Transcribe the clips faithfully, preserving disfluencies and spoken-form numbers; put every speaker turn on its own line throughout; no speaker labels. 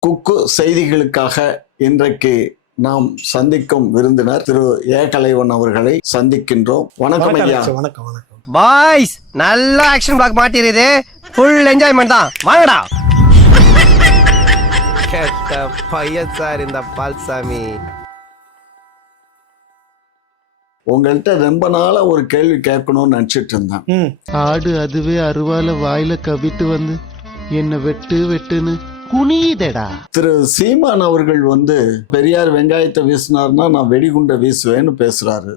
குக்கு செய்திகளுக்காக இன்றைக்கு நாம் சந்திக்கும் விருந்தினர் திரு ஏ கலைவன் அவர்களை சந்திக்கின்றோம். வணக்கம் ஐயா.
வணக்கம் வணக்கம்
பாய்ஸ், நல்ல ஆக்ஷன் பிளாக் மாட்டிருது. ஃபுல் என்ஜாய்மெண்ட் தான். வாங்கடா. கேட்ட பையன் சார் இந்த பால்சாமி.
உங்கள்கிட்ட ரொம்ப நாளா ஒரு கேள்வி கேட்கணும்னு நினைச்சிட்டு இருந்தேன்.
ஆடு அதுவே அருவால வாயில கவிட்டு வந்து என்ன வெட்டு வெட்டுன்னு குனிதடா.
திரு சீமான் அவர்கள் வந்து பெரியார் வெங்காயத்தை வீசினார்னா நான் வெடிகுண்டை வீசுவேன்னு பேசுறாரு.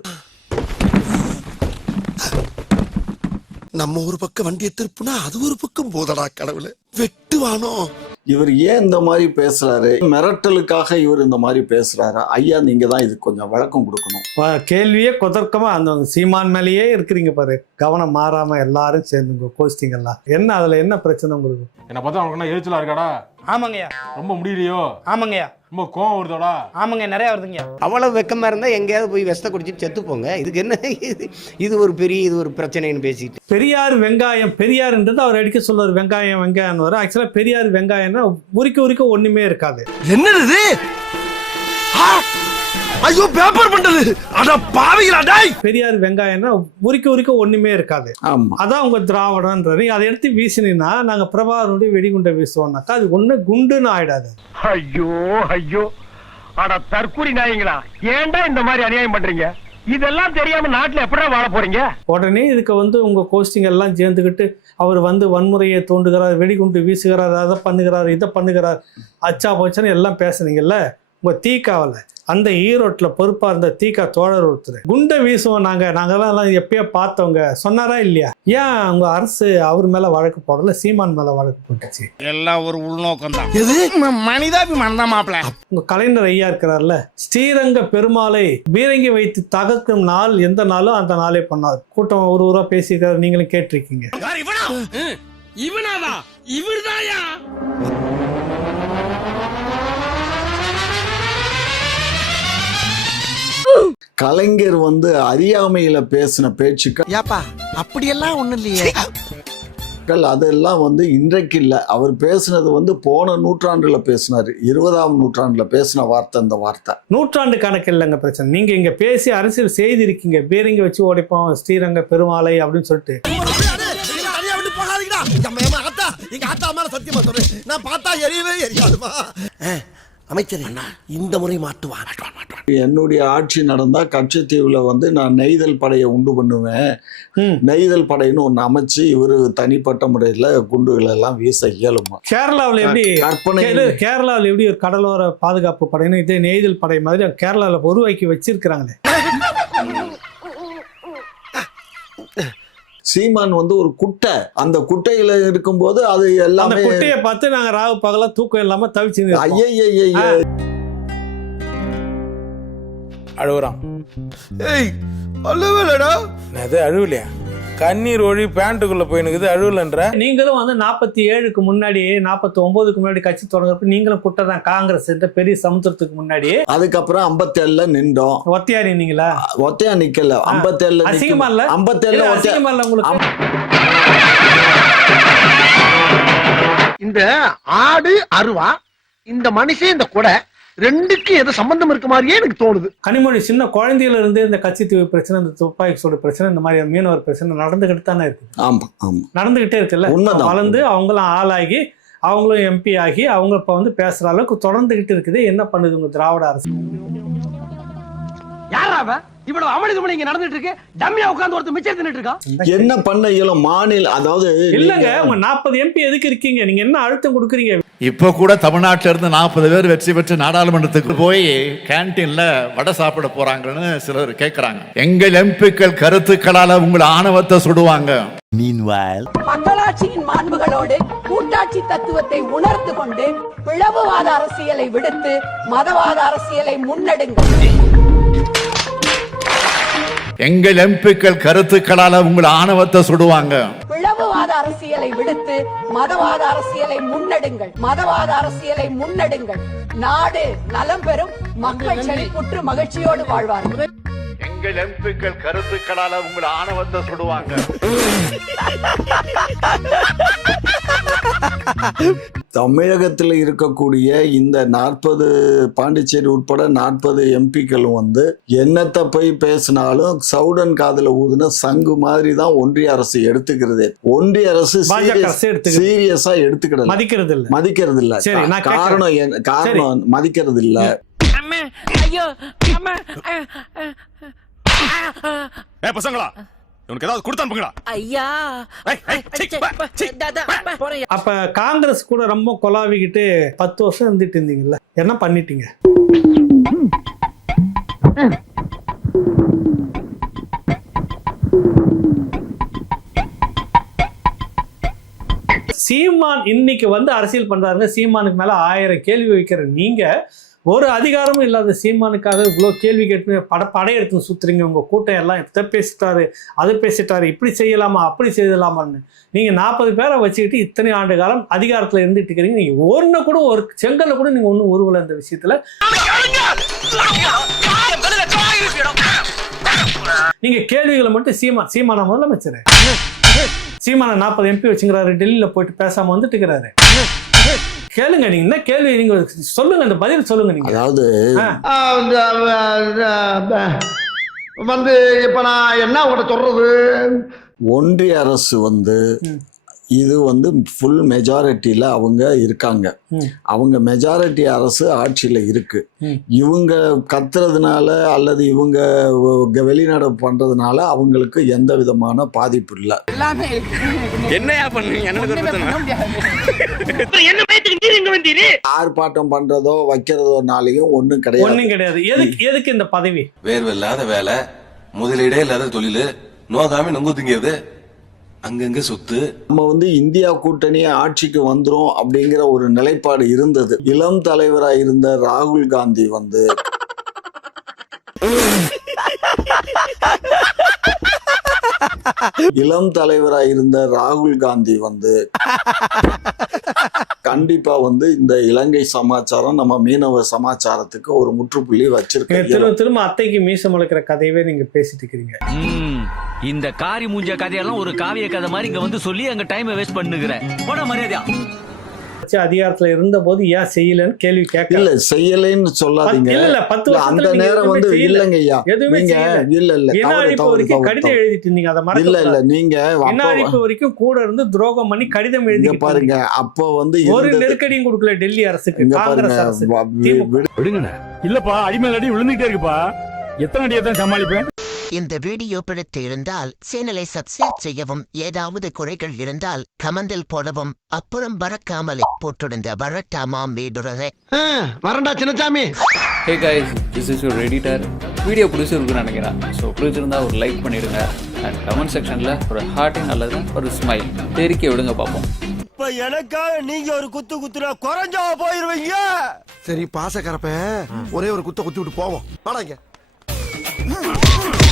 நம்ம ஒரு பக்கம் வண்டியை திருப்புனா அது ஒரு பக்கம் போதடா கடவுளே, வெட்டுவானோ.
இவர் ஏன் இந்த மாதிரி பேசுறாரு? மிரட்டலுக்காக இவர் இந்த மாதிரி பேசுறாரா? ஐயா, நீங்க தான் இது கொஞ்சம் விளக்கம் கொடுக்கணும்.
கேள்வியே கொதர்க்கமா அந்த சீமான் மேலேயே இருக்கிறீங்க பாரு. கவனம் மாறாம எல்லாரும் சேர்ந்து கோஸ்டிங் எல்லாம் என்ன, அதுல என்ன பிரச்சனை உங்களுக்கு?
என்ன பார்த்தா அவனுக்கு எரிச்சலா இருக்காடா?
ஆமாங்கய்யா.
ரொம்ப முடியலையோ?
ஆமாங்கய்யா.
ரொம்ப கோவம் வருதோடா?
ஆமாங்க, நிறைய வருதுங்கய்யா.
அவ்வளவு வெக்கமா இருந்தா எங்கேயாவது போய் விஷத்தை குடிச்சிட்டு செத்து போங்க. இதுக்கு என்ன இது? இது ஒரு பெரிய இது ஒரு பிரச்சனைன்னு பேசிட்டு
பெரியார் வெங்காயம் பெரியார்ன்றது அவர் அடிக்க சொல்லுவார். வெங்காயம் வெங்காயம் வரும். ஆக்சுவலா பெரியார் வெங்காயம்னா உரிக்க உரிக்க ஒண்ணுமே இருக்காது.
என்னது? ஐயோ, பேப்பர் பண்டது. அட பாவிகளா டேய்.
பெரியார் வெங்காயம்னா உரிக்க உரிக்க ஒண்ணுமே இருக்காது.
ஆமா,
அதான் உங்க திராவிடன்றது. அதை எடுத்து வீசினீங்கன்னா நாங்க பிரபாகரனுடைய வெடிகுண்டை வீசுவோம்னாக்கா அது ஒண்ணு குண்டுன்னு ஆயிடாது.
ஐயோ ஐயோ, அட தற்கூரி நாயங்களா, ஏன்டா இந்த மாதிரி அநியாயம் பண்றீங்க? இதெல்லாம் தெரியாம நாட்டுல எப்படா வாழ போறீங்க?
உடனே இதுக்கு வந்து உங்க கோஸ்டிங் எல்லாம் சேர்ந்துக்கிட்டு அவர் வந்து வன்முறையை தோண்டுகிறார், வெடிகுண்டு வீசுகிறார், அதை பண்ணுகிறார், இதை பண்ணுகிறார், அச்சா போச்சுன்னு எல்லாம் பேசுனீங்கல்ல. உங்க தீக்காவில் அந்த ஈரோட்டில் பொறுப்பா இருந்த தீக்கா தோழர் ஒருத்தர் குண்டை வீசுவோம் நாங்க நாங்கெல்லாம் எப்பயோ பார்த்தவங்க சொன்னாரா இல்லையா? ஏன் உங்க அரசு அவர் மேல வழக்கு போடல, சீமான் மேல வழக்கு போட்டுச்சு?
எல்லாம் ஒரு உள்நோக்கம் தான்.
எது?
மனிதாபிமானம் தான் மாப்பிள.
உங்க கலைஞர் ஐயா இருக்கிறார்ல, ஸ்ரீரங்க பெருமாளை பீரங்கி வைத்து தகர்க்கும் நாள் எந்த நாளும் அந்த நாளே பண்ணார். கூட்டம் ஒரு ஊரா பேசியிருக்காரு, நீங்களும் கேட்டிருக்கீங்க.
இவனாவா? இவர்தாயா?
கலைஞர் வந்து அறியாமையில பேசின பேச்சுக்கள்
யாப்பா அப்படியெல்லாம் ஒண்ணு இல்லையே.
அதெல்லாம் வந்து இன்றைக்கு இல்ல. அவர் பேசினது வந்து போன நூற்றாண்டுல பேசினாரு. இருபதாம் நூற்றாண்டுல பேசின வார்த்தை இந்த வார்த்தை.
நூற்றாண்டு கணக்கு இல்லைங்க பிரச்சனை. நீங்க இங்க பேசி அரசியல் செய்திருக்கீங்க. பீரங்கி வச்சு ஓடிப்போம் ஸ்ரீரங்க பெருமாளை அப்படின்னு சொல்லிட்டு.
நான் பார்த்தா எரியவே எரியாதுமா. அமைச்சர் இந்த முறை மாட்டுவான்.
என்னுடைய ஆட்சி நடந்தா கட்சித்தீவுல வந்து நான் நெய்தல் படையை உண்டு பண்ணுவேன், நெய்தல் படைன்னு ஒண்ணு அமைச்சு இவரு தனிப்பட்ட முறையில குண்டுகள் எல்லாம் வீச இயலுமா?
கேரளாவில் எப்படி
கற்பனை
கேரளாவில் எப்படி ஒரு கடலோர பாதுகாப்பு படைன்னு இதே நெய்தல் படை மாதிரி கேரளாவில் உருவாக்கி வச்சிருக்கிறாங்களே.
சீமான் வந்து ஒரு குட்டை, அந்த குட்டையில இருக்கும்போது அது எல்லாமே
குட்டையை பார்த்து நாங்க ராவு பகலா தூக்கம் இல்லாம தவிச்சு
அழுகுறான்.
ஏய் அழுவலடா.
அது அழுவலையா? கண்ணீர் ஒழி பேண்ட்டுக்குள்ள போயினுக்குது, அழுவலன்ற.
நீங்களும் வந்து நாற்பத்தி ஏழுக்கு முன்னாடி நாற்பத்தி ஒன்பதுக்கு முன்னாடி கட்சி தொடங்குறப்ப நீங்களும் குட்டை தான். காங்கிரஸ் பெரிய சமுத்திரத்துக்கு முன்னாடி.
அதுக்கப்புறம் ஐம்பத்தி ஏழுல நின்றோம்.
ஒத்தையா நின்னீங்களா?
ஒத்தையா நிக்கல. ஐம்பத்தி ஏழுல
அசிங்கமா இல்ல?
ஐம்பத்தி ஏழுல
அசிங்கமா இல்ல உங்களுக்கு?
இந்த ஆடு அருவா, இந்த மனுஷன் இந்த கொடை ரெண்டுக்கு எது சம்பந்தம் இருக்க மாதிரியே எனக்கு தோணுது.
கனிமொழி சின்ன குழந்தையில இருந்து இந்த கட்சி தீவு பிரச்சனை, இந்த துப்பாக்கி சூடு பிரச்சனை, இந்த மாதிரி மீனவர் பிரச்சனை நடந்துகிட்டு தானே இருக்கு.
ஆமா ஆமா,
நடந்துகிட்டே இருக்குல்ல. வளர்ந்து அவங்களும் ஆளாகி அவங்களும் எம்பி ஆகி அவங்க இப்ப வந்து பேசுற அளவுக்கு தொடர்ந்துகிட்டு இருக்குது. என்ன பண்ணுது உங்க திராவிட அரசு?
யாராவ இவ்வளவு அமளிதுமளி இங்க நடந்துட்டு இருக்கு? டம்மியா உட்கார்ந்து ஒருத்தர் மிச்சம் தின்னுட்டு இருக்கான்.
என்ன பண்ண இயலும் மாநில? அதாவது
இல்லங்க, உங்க நாற்பது எம்பி எதுக்கு இருக்கீங்க? நீங்க என்ன அழுத்தம் கொடுக்குறீங்க?
இப்ப கூட தமிழ்நாட்டில இருந்து நாற்பது பேர் வெற்றி பெற்று நாடாளுமன்றத்துக்கு போய் கேன்டீன்ல வடை சாப்பிட போறாங்கன்னு சிலர் கேட்கிறாங்க. எங்கள் எம்பிக்கள் கருத்துக்களால உங்கள் ஆணவத்தை சுடுவாங்க.
மக்களாட்சியின் மாண்புகளோடு கூட்டாட்சி தத்துவத்தை உணர்ந்து கொண்டு பிளவுவாத அரசியலை விடுத்து மதவாத அரசியலை முன்னெடுங்கள்.
எங்கள் எம்பிக்கள் கருத்துக்களால உங்கள் ஆணவத்தை சுடுவாங்க.
பிளவுவாத அரசியலை விடுத்து மதவாத அரசியலை முன்னெடுங்கள். மதவாத அரசியலை முன்னெடுங்கள். நாடு நலம் பெறும், மக்கள் செழிப்புற்று மகிழ்ச்சியோடு வாழ்வார்கள்.
எங்கள் எம்பிக்கள் கருத்துக்களால உங்கள் ஆணவத்தை சுடுவாங்க.
தமிழகத்தில் இருக்கக்கூடிய இந்த நாற்பது பாண்டிச்சேரி உட்பட நாற்பது எம்பிக்களும் வந்து என்னத்தை போய் பேசினாலும் சவுடன் காதுல ஊதுன சங்கு மாதிரி தான் ஒன்றிய அரசு எடுத்துக்கிறது. ஒன்றிய அரசு சீரியஸா எடுத்துக்கிட
மதிக்கிறது இல்ல
மதிக்கிறது இல்ல. காரணம் என்ன? காரணம் மதிக்கிறது இல்ல.
பசங்களா உனக்கு ஏதாவது கொடுத்து அனுப்புங்களா?
ஐயா
அப்ப காங்கிரஸ் கூட ரொம்ப கொலாவிக்கிட்டு பத்து வருஷம் இருந்துட்டு இருந்தீங்கல்ல, என்ன பண்ணிட்டீங்க? சீமான் இன்னைக்கு வந்து அரசியல் பண்றாருங்க. சீமானுக்கு மேல ஆயிரம் கேள்வி வைக்கிற நீங்க ஒரு அதிகாரமும் இல்லாத சீமானுக்காக இவ்வளோ கேள்வி கேட்டு பட படையெடுத்து சுத்துறீங்க. உங்க கூட்டம் எல்லாம் இதை பேசிட்டாரு, அது பேசிட்டாரு, இப்படி செய்யலாமா, அப்படி செய்யலாமான்னு நீங்க நாற்பது பேரை வச்சுக்கிட்டு இத்தனை ஆண்டு காலம் அதிகாரத்துல இருந்துட்டு இருக்கிறீங்க. நீங்க ஒன்னு கூட ஒரு செங்கல்ல கூட நீங்க ஒன்னும் உருவல இந்த விஷயத்துல. நீங்க கேள்விகளை மட்டும் சீமா சீமான முதலமைச்சர் சீமான நாற்பது எம்பி வச்சுக்கிறாரு, டெல்லியில போயிட்டு பேசாம வந்துட்டு இருக்கிறாரு. கேளுங்க, நீங்க என்ன கேள்வி நீங்க சொல்லுங்க, அந்த பதில் சொல்லுங்க. நீங்க
அதாவது
வந்து இப்ப நான் என்ன உங்கள்ட்ட சொல்றது,
ஒன்றிய அரசு வந்து இது வந்து ஃபுல் மெஜாரிட்டியில அவங்க இருக்காங்க. அவங்க மெஜாரிட்டி அரசு ஆட்சியில இருக்கு. இவங்க கத்துறதுனால அல்லது இவங்க வெளிநடை பண்றதுனால அவங்களுக்கு எந்த விதமான பாதிப்பு இல்லை.
என்னையா பண்ணுவீங்க?
ஆர்ப்பாட்டம் பண்றதோ வைக்கிறதோனாலையும் ஒண்ணும் கிடையாது.
ஒண்ணும் கிடையாது. எதுக்கு எதுக்கு இந்த பதவி?
வேர்வை இல்லாத வேலை, முதலீடே இல்லாத தொழில், நோகாமி நொங்கு திங்கிறது, அங்கங்க சொத்து.
நம்ம வந்து இந்தியா கூட்டணியே ஆட்சிக்கு வந்துரும் அப்படிங்கிற ஒரு நிலைப்பாடு இருந்தது. இளம் தலைவராக இருந்த ராகுல் காந்தி வந்து இளம் தலைவராக இருந்த ராகுல் காந்தி வந்து கண்டிப்பா வந்து இந்த இலங்கை சமாச்சாரம் நம்ம மீனவ சமாச்சாரத்துக்கு ஒரு முற்றுப்புள்ளி வச்சிருக்க.
திரும்ப திரும்ப அத்தைக்கு மீச முளைக்கிற கதையவே நீங்க பேசிட்டு இருக்கிறீங்க.
இந்த காரி மூஞ்ச கதையெல்லாம் ஒரு காவிய கதை மாதிரி இங்க வந்து சொல்லி அங்க டைம் வேஸ்ட் பண்ணுகிறேன். போன மரியாதையா
அதிகாரத்துல இருந்த போது ஏன் செய்யலன்னு கேள்வி கேட்க
இல்ல, செய்யலைன்னு சொல்லாதீங்க.
இல்ல பத்து
அந்த நேரம் வந்து இல்லங்க ஐயா, நீங்க இல்ல இல்ல
என்ன அழிப்பு வரைக்கும் கடிதம் எழுதிட்டு இருந்தீங்க. அதை மறக்க
இல்ல இல்ல நீங்க
என்ன அழிப்பு வரைக்கும் கூட இருந்து துரோகம் பண்ணி கடிதம் எழுதி
பாருங்க. அப்போ வந்து
ஒரு நெருக்கடியும் கொடுக்கல டெல்லி அரசுக்கு, காங்கிரஸ் அரசு.
விடுங்கண்ணே. இல்லப்பா, அடிமேல் அடி விழுந்துகிட்டே இருக்குப்பா. எத்தனை அடியை தான் சமாளிப்பேன்?
இந்த வீடியோ பிடித்து இருந்தால் சேனலை சப்ஸ்கிரைப் செய்யவும், ஏதாவது குறைகள் இருந்தால் கமெண்டில் போடவும், அப்புறம் பறக்காமலே போட்டிருந்த வரட்டாமாம் வீடுறதே
வரண்டா Chinnasamy.
Hey guys, this is your editor. Video பிடிச்சிருக்குன்னு நினைக்கிறேன். ஸோ பிடிச்சிருந்தா ஒரு லைக் பண்ணிடுங்க அண்ட் கமெண்ட் செக்ஷனில் ஒரு ஹார்ட்டிங் அல்லது ஒரு ஸ்மைல் தெரிக்க விடுங்க பார்ப்போம்.
இப்ப எனக்காக நீங்க ஒரு குத்து குத்துனா குறைஞ்சா போயிருவீங்க. சரி பாசக்கரப்ப ஒரே ஒரு குத்த குத்தி விட்டு போவோம். வாடாங்க.